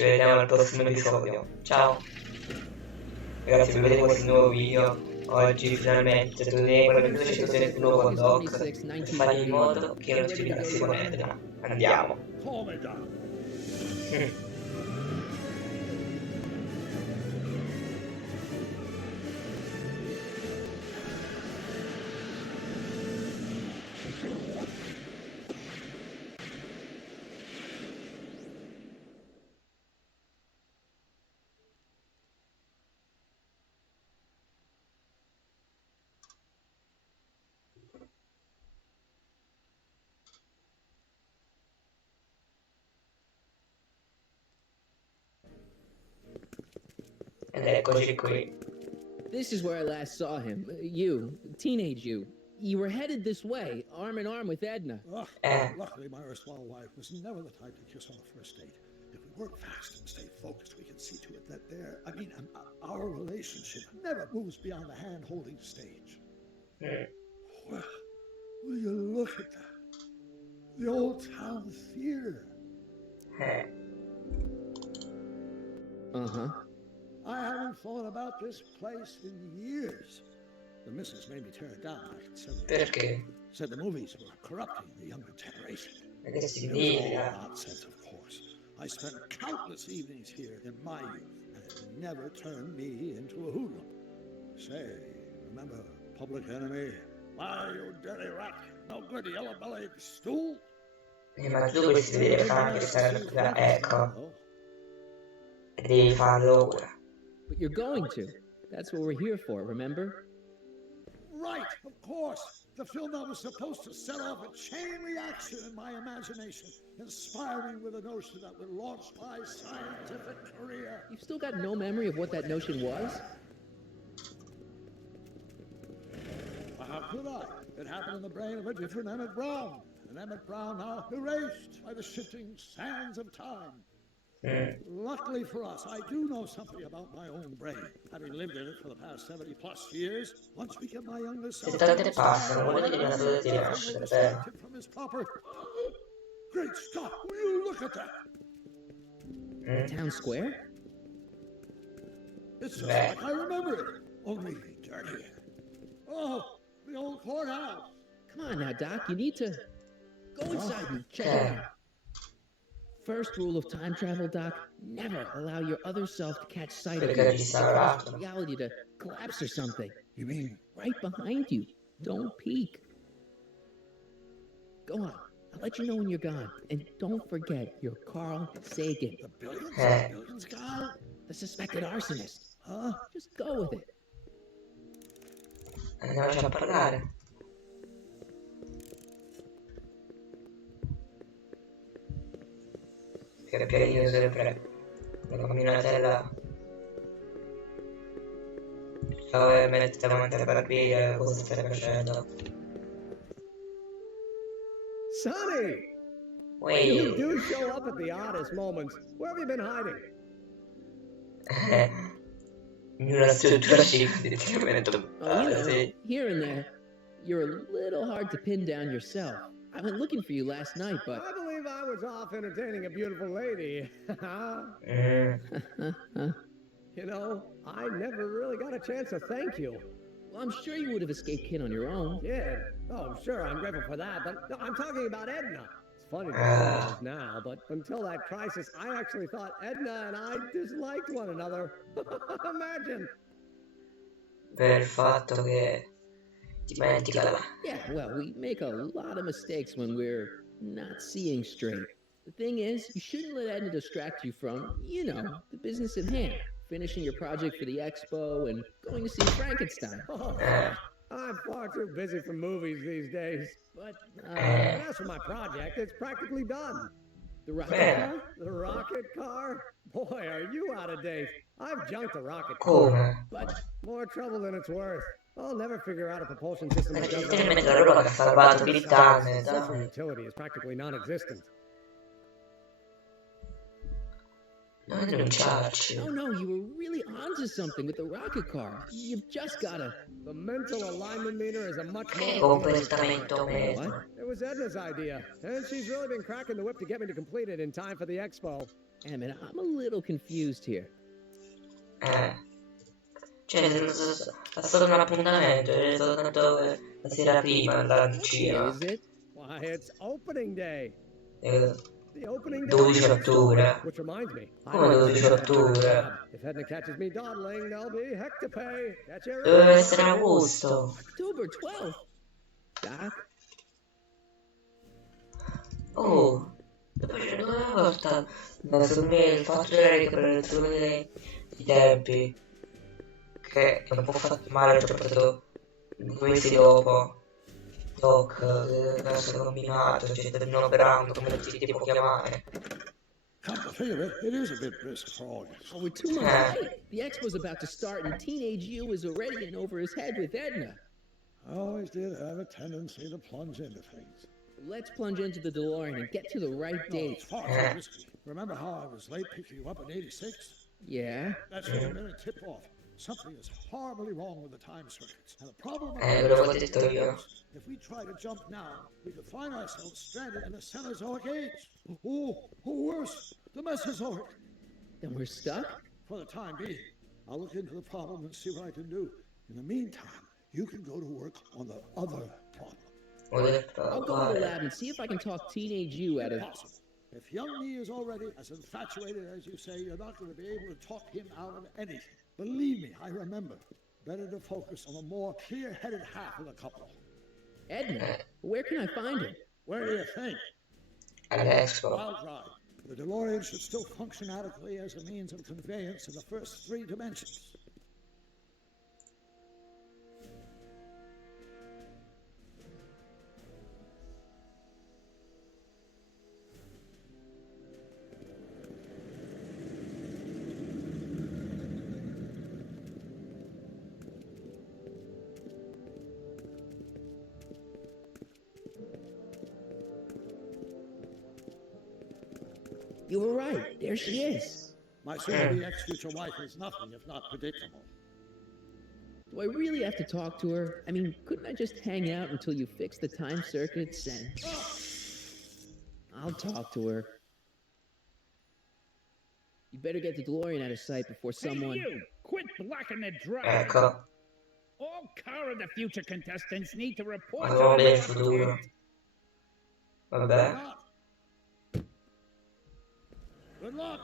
Ci vediamo al prossimo episodio. Ciao. Ragazzi, per vedere questo nuovo video. Oggi finalmente torneremo all'episodio 131 con Doc per fare in modo che non ci ricassi con Edna. Andiamo. Ed eccoci qui. This is where I last saw him. You, teenage you. You were headed this way, arm in arm with Edna. Luckily, my erstwhile wife was never the type to kiss on the first date. If we work fast and stay focused, we can see to it that our relationship never moves beyond the hand-holding stage. Well, will you look at that? The old town theater. Uh-huh. I haven't thought about this place in years. The missus made me tear it down back in 70. Perché? Said the movies were corrupting the younger generation. Ma che It significa? was all nonsense, of course. I spent countless evenings here in my youth, and it never turned me into a hoodlum. Say, remember Public Enemy? Why, you dirty rat, no good yellow-bellied stool? Ma tu dovresti vedere Frank che sarà ecco. E devi farlo ora. But you're going to. That's what we're here for, remember? Right, of course. The film that was supposed to set off a chain reaction in my imagination, inspiring with a notion that would launch my scientific career. You've still got no memory of what that notion was? How could I? It happened in the brain of a different Emmett Brown. An Emmett Brown now erased by the shifting sands of time. Luckily for us, I do know something about my own brain. Having lived in it for the past 70 plus years, once we get my youngest son disconnected from his proper... Great Scott, will you look at that? Town Square? It's just like I remember it, only dirtier. Oh, the old courthouse. Come on now, Doc, you need to go inside and check it out. First rule of time travel, Doc, never allow your other self to catch sight of you. Perché Reality to collapse or something. You mean? Right behind you. Don't peek. Go on. I'll let you know when you're gone. And don't forget, you're Carl Sagan. The billions guy? The suspected arsonist. Huh? Just go with it. Andiamoci a parlare. Che pianino sempre la camminatella. Ciao, metti davanti alla barbiera, cosa stai facendo? Sonny! Uè. You do show up at the oddest moments. Where have you been hiding? In una struttura chic, definitivamente. Sì. Here and there, you're a little hard to pin down yourself. I went looking for you last night, but... I believe I was off entertaining a beautiful lady. You know, I never really got a chance to thank you. Well, I'm sure you would have escaped Kid on your own. Yeah. Oh, sure, I'm grateful for that, but no, I'm talking about Edna. It's funny to say this now, but until that crisis, I actually thought Edna and I disliked one another. Imagine. Per il fatto che dimentica la... Yeah, well, we make a lot of mistakes when we're not seeing straight. The thing is, you shouldn't let Edna distract you from, you know, the business at hand. Finishing your project for the expo and going to see Frankenstein. Oh, I'm far too busy for movies these days. But as for my project, it's practically done. The rocket car? The rocket car? Boy, are you out of date. I've junked the rocket car. Come? But more trouble than it's worth. I'll never figure out a propulsion system that does Evidentemente la roba che ha salvato Britannia, sulfur utility is practically non-existent. non rinunciarci. Oh no, you were really onto something with the rocket car. You've just gotta... The mental alignment meter is a much more... Completamente meglio. It was Edna's idea, and she's really been cracking the whip to get me to complete it in time for the expo. Damn it, I'm a little confused here. Cioè, è stato un appuntamento, è soltanto la sera prima, la Yeah, cena. is it? Why, it's opening day. Eh, The opening day. 12 ottobre. Which reminds me, I Come better 12 get back to my ottobre? job. If Edna catches me dawdling, there'll be heck to pay. Catch you Doveva around. essere agosto. October 12th. Doc? Oh, poi non una volta, ma secondo me il fatto della ricorrenza dei tempi, che non può fare male, ci ho portato 2 mesi dopo. Doc, deve essere combinato, cioè del nuovo brand, come si può chiamare. Come to think of it, it is a bit brisk for August. Oh, we're 2 months late. The expo's about to start and teenage you is already in over his head with Edna. I always did have a tendency to plunge into things. Let's plunge into the DeLorean and get to the right No, date. it's far too risky. Remember how I was late picking you up in '86? Yeah? That should have been a tip-off. Something is horribly wrong with the time circuits. And the problem Ve l'avevo detto io. if we try to jump now, we could find ourselves stranded in the Cenozoic age. Or worse, the Mesozoic. Then we're stuck? For the time being, I'll look into the problem and see what I can do. In the meantime, you can go to work on the other problem. I'll go to the lab and see if I can talk teenage you out of... Impossible. If young me is already as infatuated as you say, you're not going to be able to talk him out of anything. Believe me, I remember. Better to focus on the more clear-headed half of the couple. Edna, where can I find him? Where do you think? All'Expo. Wild Drive. The DeLorean should still function adequately as a means of conveyance in the first 3 dimensions. You were right. There she is. My soon-to-be ex-future wife is nothing if not predictable. Do I really have to talk to her? I mean, couldn't I just hang out until you fix the time circuits and... I'll talk to her. You better get the DeLorean out of sight before someone... Hey, you! Quit blocking the drive! Ecco, All Car of the Future contestants need to report to Uomo the del lab futuro. tent. Vabbè. Good luck!